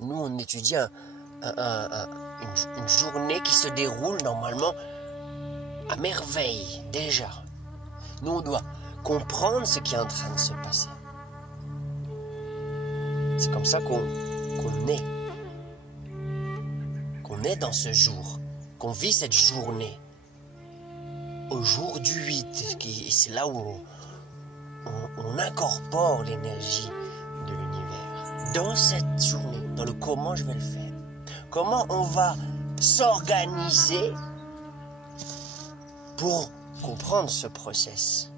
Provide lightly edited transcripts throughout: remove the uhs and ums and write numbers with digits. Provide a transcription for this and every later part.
Nous, on étudie une journée qui se déroule normalement à merveille, déjà. Nous, on doit comprendre ce qui est en train de se passer. C'est comme ça qu'on est dans ce jour, qu'on vit cette journée. Au jour du 8, et c'est là où on incorpore l'énergie de l'univers. Dans cette journée, dans le comment je vais le faire. Comment on va s'organiser pour comprendre ce process.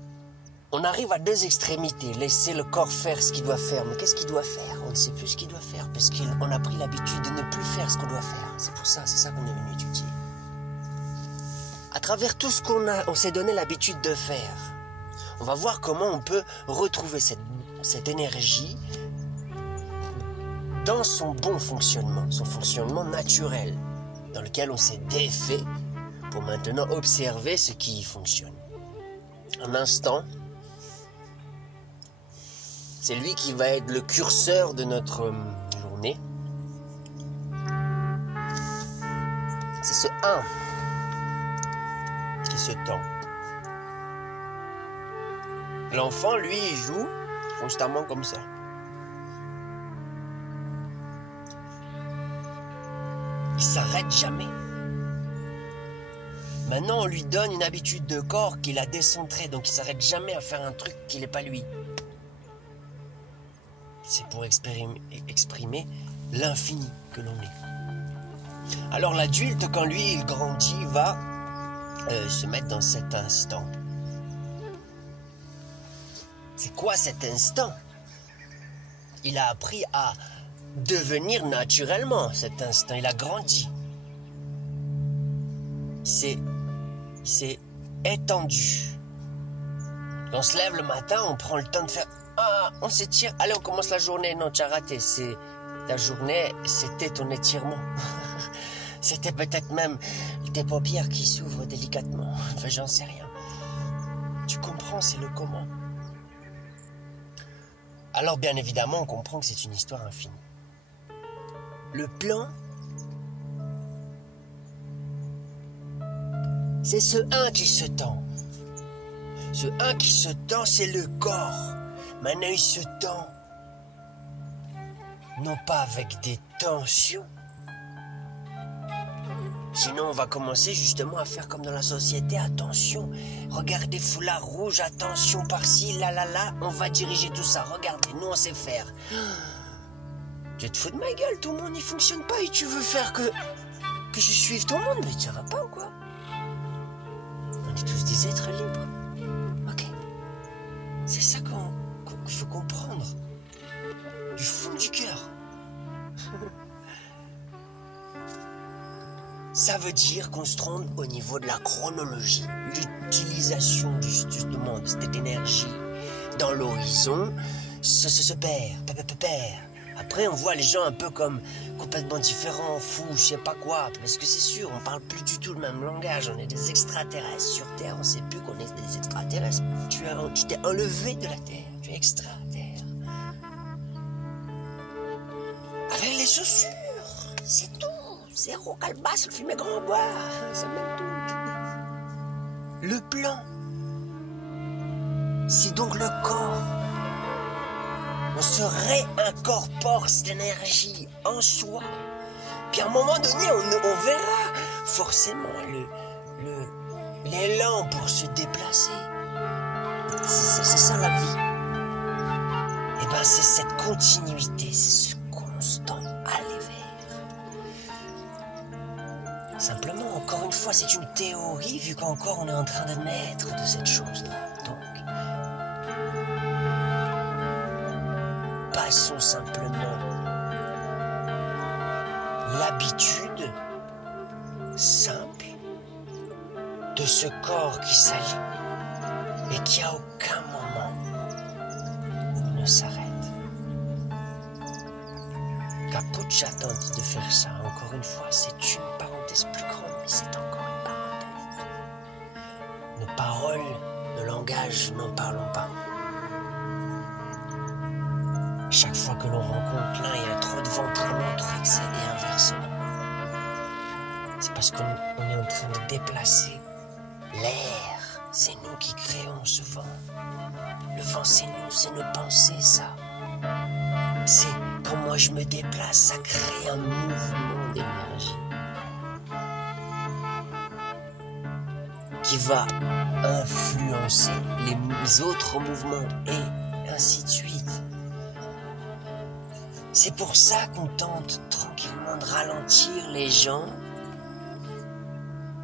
On arrive à deux extrémités, laisser le corps faire ce qu'il doit faire. Mais qu'est-ce qu'il doit faire? On ne sait plus ce qu'il doit faire parce qu'on a pris l'habitude de ne plus faire ce qu'on doit faire. C'est pour ça, c'est ça qu'on est venu étudier. À travers tout ce on s'est donné l'habitude de faire, on va voir comment on peut retrouver cette énergie dans son bon fonctionnement, son fonctionnement naturel, dans lequel on s'est défait pour maintenant observer ce qui fonctionne. Un instant, c'est lui qui va être le curseur de notre journée. C'est ce 1 qui se tend. L'enfant, lui, il joue constamment comme ça. Il s'arrête jamais. Maintenant, on lui donne une habitude de corps qu'il a décentrée, donc il s'arrête jamais à faire un truc qui n'est pas lui. C'est pour exprimer l'infini que l'on est. Alors l'adulte, quand lui, il grandit, va se mettre dans cet instant. C'est quoi cet instant? Il a appris à devenir naturellement cet instant. Il a grandi. C'est étendu. On se lève le matin, on prend le temps de faire... Ah, on s'étire. Allez, on commence la journée. Non, tu as raté. Ta journée, c'était ton étirement. C'était peut-être même tes paupières qui s'ouvrent délicatement. Enfin, j'en sais rien. Tu comprends, c'est le comment. Alors, bien évidemment, on comprend que c'est une histoire infinie. Le plan, c'est ce 1 qui se tend. Ce 1 qui se tend, c'est le corps. Maintenant, il se tend, non pas avec des tensions. Sinon, on va commencer justement à faire comme dans la société. Attention, regardez, foulard rouge, attention par-ci, là, on va diriger tout ça. Regardez, nous, on sait faire. Tu te fous de ma gueule, tout le monde n'y fonctionne pas et tu veux faire que je suive tout le monde, mais ça va pas ou quoi? On est tous des êtres libres. Ok. C'est ça qu'il faut comprendre. Du fond du cœur. Ça veut dire qu'on se trompe au niveau de la chronologie. L'utilisation justement de cette énergie dans l'horizon se perd. Après, on voit les gens un peu comme complètement différents, fous, je sais pas quoi. Parce que c'est sûr, on parle plus du tout le même langage. On est des extraterrestres sur Terre. On sait plus qu'on est des extraterrestres. Tu t'es enlevé de la Terre. Tu es extraterrestre. Avec les chaussures, c'est tout. Zéro calebasse, le film est grand bois. C'est même tout. Le plan, c'est donc le corps. On se réincorpore cette énergie en soi. Puis à un moment donné, on verra forcément l'élan pour se déplacer. C'est ça la vie. Et ben c'est cette continuité, c'est ce constant aller vers. Simplement, encore une fois, c'est une théorie, vu qu'encore on est en train de naître de cette chose-là. Donc, passons simplement l'habitude simple de ce corps qui s'aligne et qui à aucun moment ne s'arrête. Capuccia tente de faire ça, encore une fois, c'est une parenthèse plus grande, mais c'est encore une parenthèse. Nos paroles, nos langages, n'en parlons pas. Chaque fois que l'on rencontre l'un, il y a trop de vent pour l'autre. accès et inversement. C'est parce qu'on est en train de déplacer l'air. C'est nous qui créons ce vent. Le vent, c'est nous, c'est nos pensées, ça. C'est quand moi je me déplace, ça crée un mouvement d'énergie qui va influencer les autres mouvements et ainsi de suite. C'est pour ça qu'on tente tranquillement de ralentir les gens,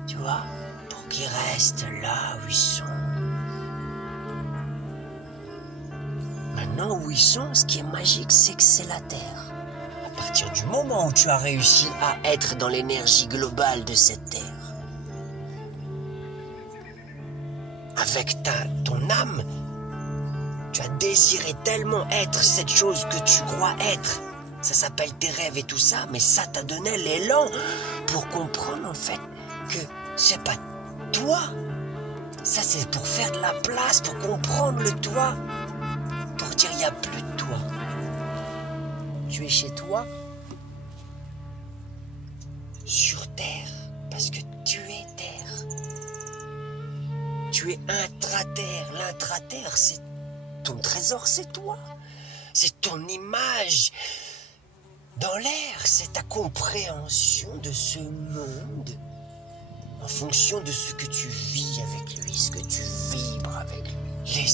tu vois, pour qu'ils restent là où ils sont. Maintenant où ils sont, ce qui est magique, c'est que c'est la Terre. À partir du moment où tu as réussi à être dans l'énergie globale de cette Terre, avec ton âme, tu as désiré tellement être cette chose que tu crois être. Ça s'appelle tes rêves et tout ça, mais ça t'a donné l'élan pour comprendre en fait que c'est pas toi. Ça c'est pour faire de la place, pour comprendre le toi. Pour dire il n'y a plus de toi. Tu es chez toi, sur terre, parce que tu es terre. Tu es intra-terre. L'intra-terre, c'est ton trésor, c'est toi. C'est ton image dans l'air, c'est ta compréhension de ce monde en fonction de ce que tu vis avec lui, ce que tu vibres avec lui. Les